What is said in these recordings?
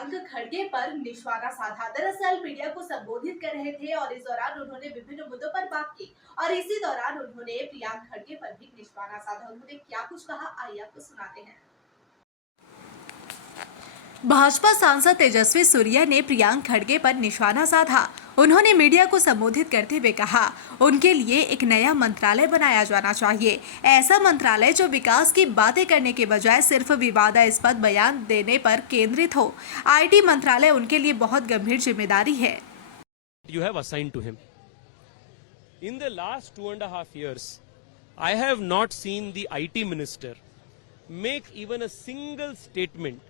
प्रियंक खड़गे पर निशाना साधा। दरअसल मीडिया को संबोधित कर रहे थे और इस दौरान उन्होंने विभिन्न मुद्दों पर बात की और इसी दौरान उन्होंने प्रियंक खड़गे पर भी निशाना साधा। उन्होंने क्या कुछ कहा, आइए आपको सुनाते हैं। भाजपा सांसद तेजस्वी सूर्या ने प्रियंक खड़गे पर निशाना साधा। उन्होंने मीडिया को संबोधित करते हुए कहा, उनके लिए एक नया मंत्रालय बनाया जाना चाहिए। ऐसा मंत्रालय जो विकास की बातें करने के बजाय सिर्फ विवादास्पद बयान देने पर केंद्रित हो। आईटी मंत्रालय उनके लिए बहुत गंभीर जिम्मेदारी है। You have assigned to him. In the last 2.5 years, I have not seen the IT minister make even a single statement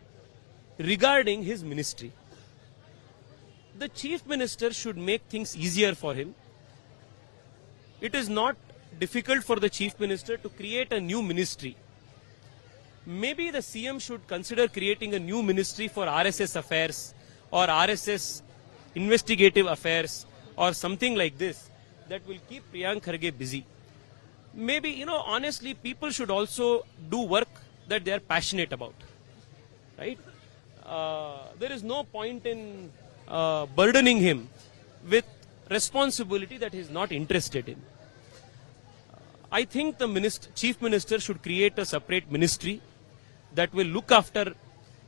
regarding his ministry. The chief minister should make things easier for him. It is not difficult for the chief minister to create a new ministry. Maybe the CM should consider creating a new ministry for RSS affairs or RSS investigative affairs or something like this that will keep Priyank Kharge busy. Maybe, honestly, people should also do work that they are passionate about, right? There is no point in burdening him with responsibility that he is not interested in. I think the chief minister should create a separate ministry that will look after,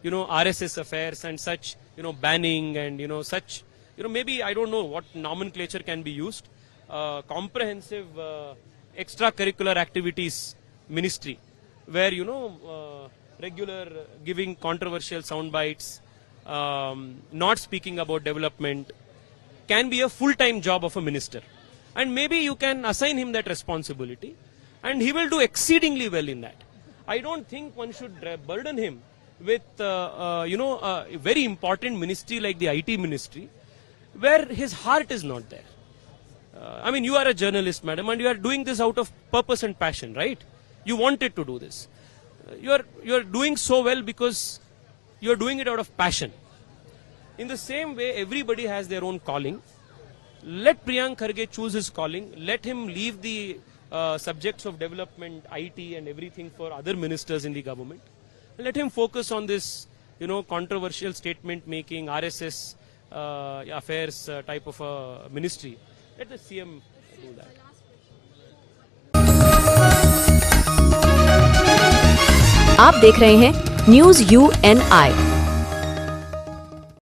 RSS affairs and such, banning and, such, maybe I don't know what nomenclature can be used. Comprehensive extracurricular activities ministry where, regular giving controversial sound bites, not speaking about development can be a full-time job of a minister. And maybe you can assign him that responsibility and he will do exceedingly well in that. I don't think one should burden him with, a very important ministry like the IT ministry where his heart is not there. You are a journalist, madam, and you are doing this out of purpose and passion, right? You wanted to do this. You are doing so well because you are doing it out of passion. In the same way, everybody has their own calling. Let Priyank Kharge choose his calling. Let him leave the subjects of development, IT and everything for other ministers in the government. Let him focus on this, controversial statement making, RSS affairs type of a ministry. Let the CM do that. आप देख रहे हैं news UNI।